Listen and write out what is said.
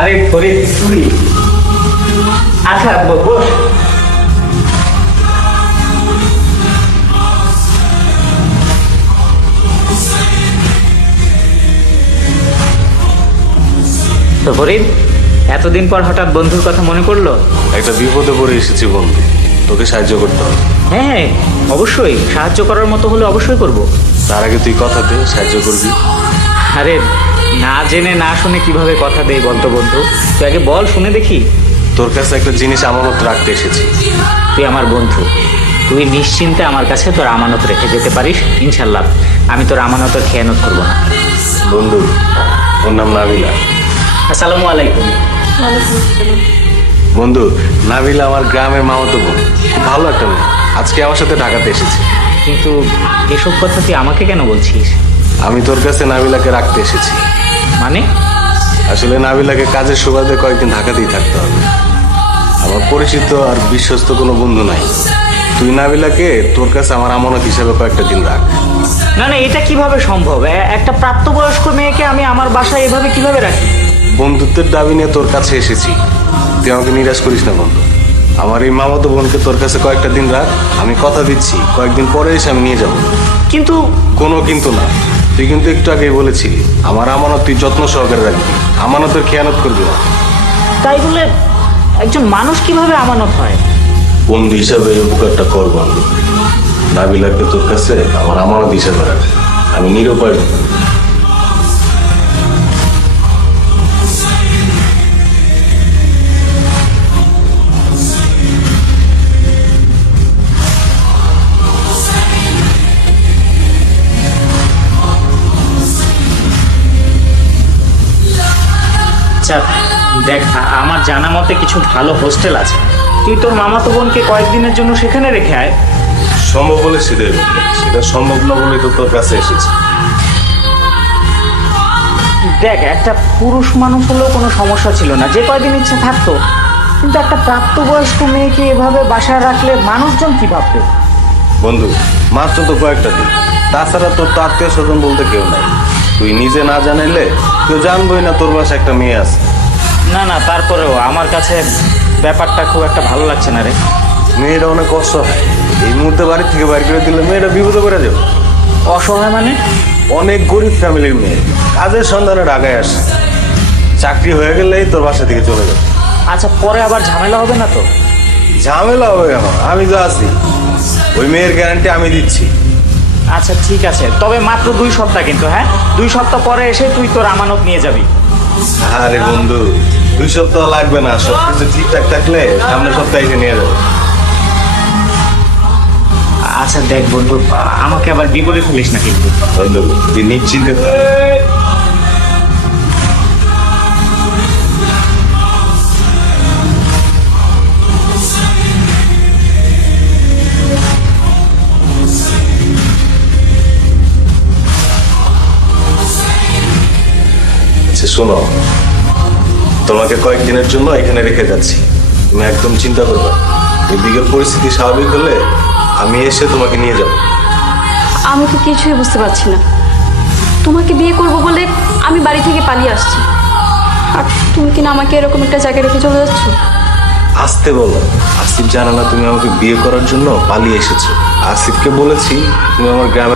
আরে ফরিদ তুই আচ্ছা বস। তো ফরিদ, এতদিন পর হঠাৎ বন্ধুর কথা মনে পড়লো? একটা বিপদে পড়ে এসেছি বন্ধু, তোকে সাহায্য করতে হবে। হ্যাঁ, অবশ্যই সাহায্য করার মতো হলে অবশ্যই করব। তার আগে তুই কথা দে সাহায্য করবি। আরে না জেনে না শুনে কিভাবে কথা দেই বলতো বন্ধু? তুই আগে বল, শুনে দেখি। তোর কাছে একটা জিনিস আমানত রাখতে এসেছি। তুই আমার বন্ধু, তুই নিশ্চিন্তে আমার কাছে তোর আমানত রেখে যেতে পারিস ইনশাল্লাহ। আমি তোর আমানতের খেয়ানত করবো না। বন্ধু, ওর নাম নাবিলা। আসসালামু আলাইকুম। বন্ধু, নাবিলা আমার গ্রামের মামাতো বোন, খুব ভালো একটা মেয়ে। আজকে আমার সাথে ঢাকাতে এসেছে। কিন্তু এসব কথা তুই আমাকে কেন বলছিস? আমি তোর কাছে নাবিলাকে রাখতে এসেছি। মানে? আসলে নাবিলাকে কাজের সুবাদে কয়েকদিন ঢাকাতেই থাকতে হবে। আমার পরিচিত আর বিশ্বস্ত কোনো বন্ধু নাই। তুই নাবিলাকে তোর কাছে আমার আমানত হিসেবে কয়েকটা দিন রাখ। না না, এটা কিভাবে সম্ভব? একটা প্রাপ্তবয়স্ক মেয়েকে আমি আমার বাসায় এভাবে কিভাবে রাখি? বন্ধুত্বের দাবি নিয়ে তোর কাছে এসেছি, তুই আমাকে নিরাশ করিস না বন্ধু। আমার এই মামাতো বোনকে তোর কাছে কয়েকটা দিন রাখ, আমি কথা দিচ্ছি কয়েকদিন পরে এসে আমি নিয়ে যাব। কিন্তু কোনো কিন্তু না, তুই কিন্তু একটু আগেই বলেছিলি আমার আমানত তুই যত্ন সহকারে রাখবি, আমানতের খেয়ানত করবি না। তাই বলে একজন মানুষ কিভাবে আমানত হয়? বন্ধু হিসাবে এই উপকারটা কর বন্ধু। নাবিলাকে তোর কাছে আমার আমানত হিসাবে রাখ, আমি নিরুপায়। আচ্ছা দেখ, আমার জানা মতে কিছু ভালো হোস্টেল আছে, তুই তোর মামাতো বোনকে কয়েকদিনের জন্য সেখানে রেখে আয়। সম্ভব হলে সেটাই বলবো, সেটা সম্ভব না বলে তো তোর কাছে এসেছি। দেখ, একটা পুরুষ মানুষ হলেও কোনো সমস্যা ছিল না, যে কয়দিন ইচ্ছা থাকতো। কিন্তু একটা প্রাপ্তবয়স্ক মেয়েকে এভাবে বাসায় রাখলে মানুষজন কি ভাববে? বন্ধু, মাত্র তো কয়েকটা দিন, তাছাড়া তোর তো আত্মীয় স্বজন বলতে কেউ নাই। তুই নিজে না জানাইলে কেউ জানবই না তোর বাসায় একটা মেয়ে আছে। না না, তারপরেও আমার কাছে ব্যাপারটা খুব একটা ভালো লাগছে না রে। মেয়েটা অনেক কষ্ট হয়, এই মুহূর্তে বাড়ি থেকে বাইর করে দিলে মেয়েটা বিপদে পড়ে যাবে। অসহায় মানে? অনেক গরিব ফ্যামিলির মেয়ে, কাজের সন্ধানে ঢাকায় আসে, চাকরি হয়ে গেলেই তোর বাসা থেকে চলে যাবে। আচ্ছা, পরে আবার ঝামেলা হবে না তো? ঝামেলা হবে কেন, আমি তো আছি, ওই মেয়ের গ্যারান্টি আমি দিচ্ছি। আচ্ছা ঠিক আছে, তবে মাত্র 2 সপ্তাহ কিন্তু। হ্যাঁ, 2 সপ্তাহ পরে এসে তুই তোর আমানত নিয়ে যাবি। আরে বন্ধু, 2 সপ্তাহ লাগবে না, সবকিছু ঠিকঠাক থাকলে সামনের সপ্তাহে এসে নিয়ে যাবে। আচ্ছা দেখ বন্ধু, আমাকে আবার বিপদে ফেলিস না কিন্তু। বন্ধু, তুই নিশ্চিন্তে থাক। শোনো, তোমাকে কয়েকদিনের জন্য এখানে রেখে যাচ্ছি, তুমি একদম চিন্তা করবে। এদিকের পরিস্থিতি স্বাভাবিক হলে আমি এসে তোমাকে নিয়ে যাব। আমি তো কিছুই বুঝতে পারছি না। তোমাকে বিয়ে করব বলে আমি বাড়ি থেকে পালিয়ে আসছি, আর তুমি কিনা আমাকে এরকম একটা জায়গায় রেখে চলে যাচ্ছ। আসতে বলো, আসিফ জানা না তুমি আমাকে বিয়ে করার জন্য পালিয়ে এসেছো। আসিফকে বলেছি তুমি আমার গ্রামে